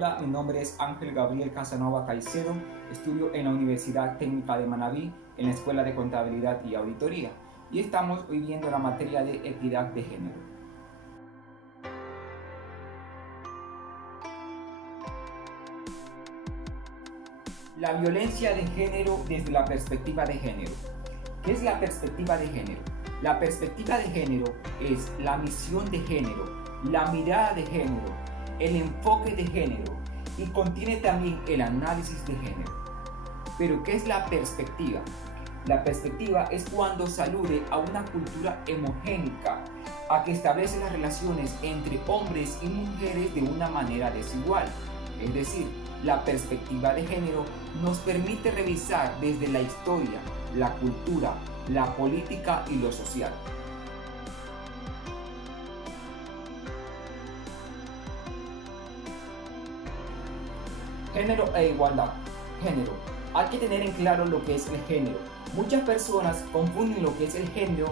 Hola, mi nombre es Ángel Gabriel Casanova Caicedo, estudio en la Universidad Técnica de Manabí, en la Escuela de Contabilidad y Auditoría, y estamos hoy viendo la materia de equidad de género. La violencia de género desde la perspectiva de género. ¿Qué es la perspectiva de género? La perspectiva de género es la misión de género, la mirada de género, el enfoque de género y contiene también el análisis de género. Pero ¿qué es la perspectiva? La perspectiva es cuando se alude a una cultura homogénica, a que establece las relaciones entre hombres y mujeres de una manera desigual. Es decir, la perspectiva de género nos permite revisar desde la historia, la cultura, la política y lo social. Género e igualdad. Género. Hay que tener en claro lo que es el género. Muchas personas confunden lo que es el género,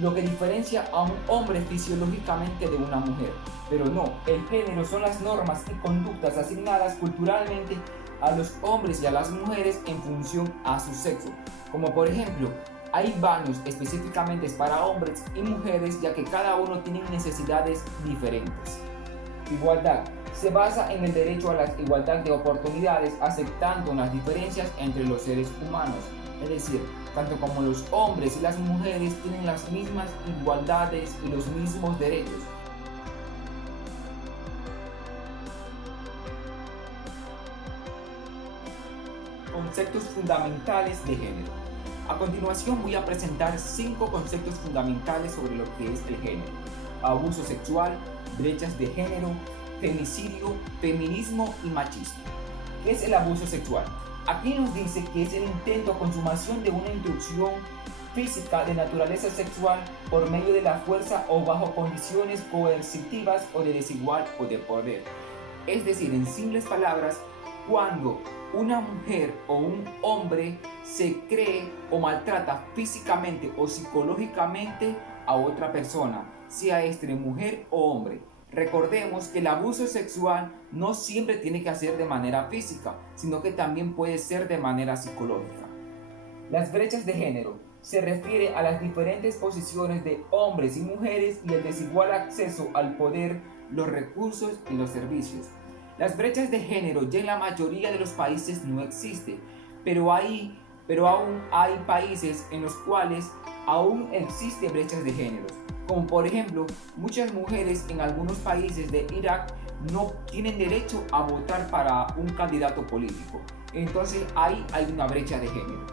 lo que diferencia a un hombre fisiológicamente de una mujer. Pero no, el género son las normas y conductas asignadas culturalmente a los hombres y a las mujeres en función a su sexo. Como por ejemplo, hay baños específicamente para hombres y mujeres, ya que cada uno tiene necesidades diferentes. Igualdad. Se basa en el derecho a la igualdad de oportunidades, aceptando las diferencias entre los seres humanos. Es decir, tanto como los hombres y las mujeres tienen las mismas igualdades y los mismos derechos. Conceptos fundamentales de género. A continuación voy a presentar 5 conceptos fundamentales sobre lo que es el género: abuso sexual, brechas de género, femicidio, feminismo y machismo. ¿Qué es el abuso sexual? Aquí nos dice que es el intento o consumación de una intrusión física de naturaleza sexual por medio de la fuerza o bajo condiciones coercitivas o de desigual o de poder. Es decir, en simples palabras, cuando una mujer o un hombre se cree o maltrata físicamente o psicológicamente a otra persona, sea este mujer o hombre. Recordemos que el abuso sexual no siempre tiene que ser de manera física, sino que también puede ser de manera psicológica. Las brechas de género se refiere a las diferentes posiciones de hombres y mujeres y el desigual acceso al poder, los recursos y los servicios. Las brechas de género ya en la mayoría de los países no existen, pero aún hay países en los cuales aún existen brechas de género. Como por ejemplo, muchas mujeres en algunos países de Irak no tienen derecho a votar para un candidato político. Entonces ahí hay una brecha de género.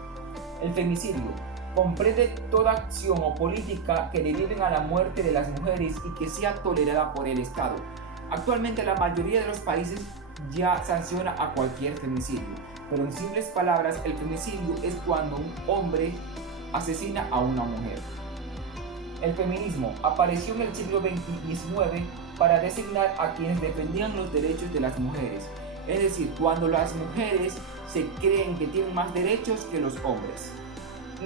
El femicidio comprende toda acción o política que deriven a la muerte de las mujeres y que sea tolerada por el Estado. Actualmente la mayoría de los países ya sanciona a cualquier femicidio, pero en simples palabras, el femicidio es cuando un hombre asesina a una mujer. El feminismo apareció en el siglo XIX para designar a quienes defendían los derechos de las mujeres, es decir, cuando las mujeres se creen que tienen más derechos que los hombres.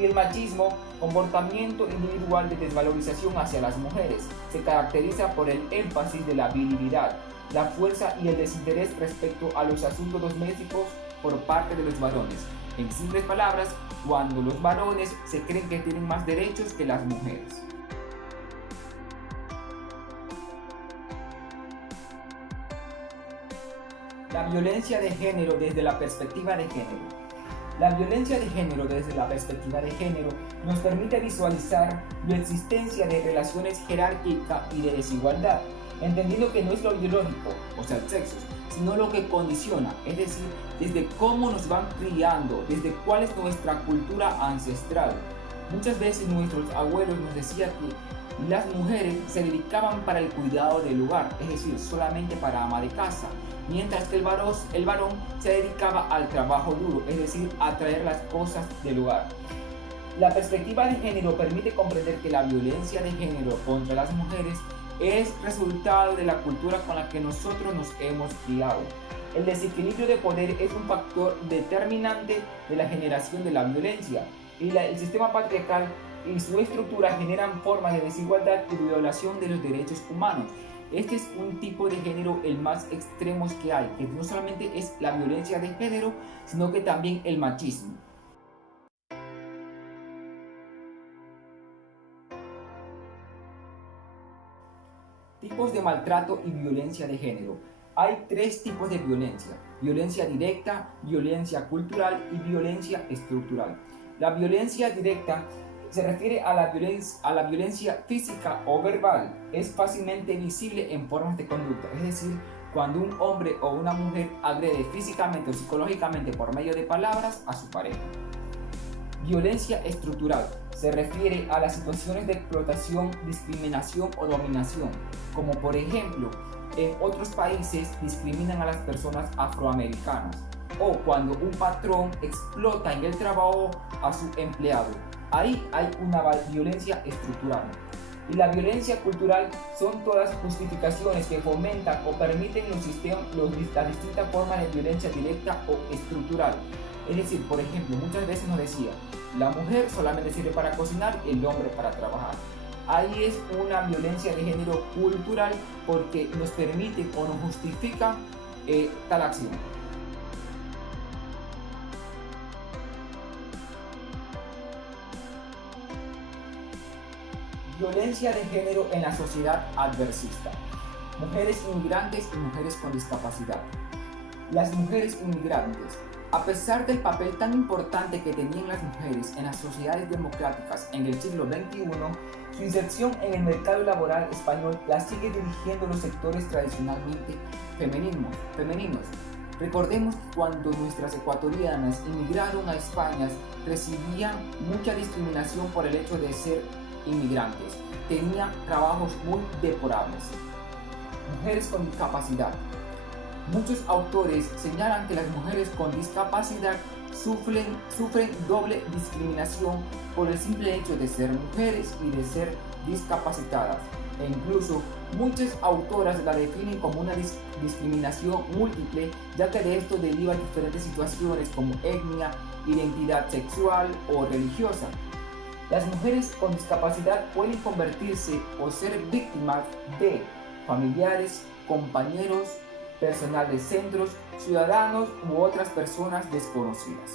Y el machismo, comportamiento individual de desvalorización hacia las mujeres, se caracteriza por el énfasis de la virilidad, la fuerza y el desinterés respecto a los asuntos domésticos por parte de los varones. En simples palabras, cuando los varones se creen que tienen más derechos que las mujeres. La violencia de género desde la perspectiva de género. La violencia de género desde la perspectiva de género nos permite visualizar la existencia de relaciones jerárquicas y de desigualdad, entendiendo que no es lo biológico, o sea, el sexo, sino lo que condiciona, es decir, desde cómo nos van criando, desde cuál es nuestra cultura ancestral. Muchas veces nuestros abuelos nos decían que las mujeres se dedicaban para el cuidado del hogar, es decir, solamente para ama de casa, mientras que el varón se dedicaba al trabajo duro, es decir, a traer las cosas del hogar. La perspectiva de género permite comprender que la violencia de género contra las mujeres es resultado de la cultura con la que nosotros nos hemos criado. El desequilibrio de poder es un factor determinante de la generación de la violencia, y el sistema patriarcal y su estructura generan formas de desigualdad y violación de los derechos humanos. Este es un tipo de género el más extremo que hay, que no solamente es la violencia de género, sino que también el machismo. Tipos de maltrato y violencia de género. Hay tres tipos de violencia: violencia directa, violencia cultural y violencia estructural. La violencia directa se refiere a la violencia física o verbal. Es fácilmente visible en formas de conducta, es decir, cuando un hombre o una mujer agrede físicamente o psicológicamente por medio de palabras a su pareja. Violencia estructural se refiere a las situaciones de explotación, discriminación o dominación, como por ejemplo, en otros países discriminan a las personas afroamericanas, o cuando un patrón explota en el trabajo a su empleado. Ahí hay una violencia estructural. Y la violencia cultural son todas las justificaciones que fomentan o permiten las distintas formas de violencia directa o estructural. Es decir, por ejemplo, muchas veces nos decía, la mujer solamente sirve para cocinar, el hombre para trabajar. Ahí es una violencia de género cultural porque nos permite o nos justifica tal acción. Violencia de género en la sociedad adversista. Mujeres inmigrantes y mujeres con discapacidad. Las mujeres inmigrantes, a pesar del papel tan importante que tenían las mujeres en las sociedades democráticas en el siglo XXI, su inserción en el mercado laboral español la sigue dirigiendo los sectores tradicionalmente femeninos. Recordemos que cuando nuestras ecuatorianas inmigraron a España, recibían mucha discriminación por el hecho de ser inmigrantes. Tenían trabajos muy deplorables. Mujeres con discapacidad. Muchos autores señalan que las mujeres con discapacidad sufren doble discriminación por el simple hecho de ser mujeres y de ser discapacitadas. E incluso muchas autoras la definen como una discriminación múltiple, ya que de esto derivan diferentes situaciones como etnia, identidad sexual o religiosa. Las mujeres con discapacidad pueden convertirse o ser víctimas de familiares, compañeros, personal de centros, ciudadanos u otras personas desconocidas.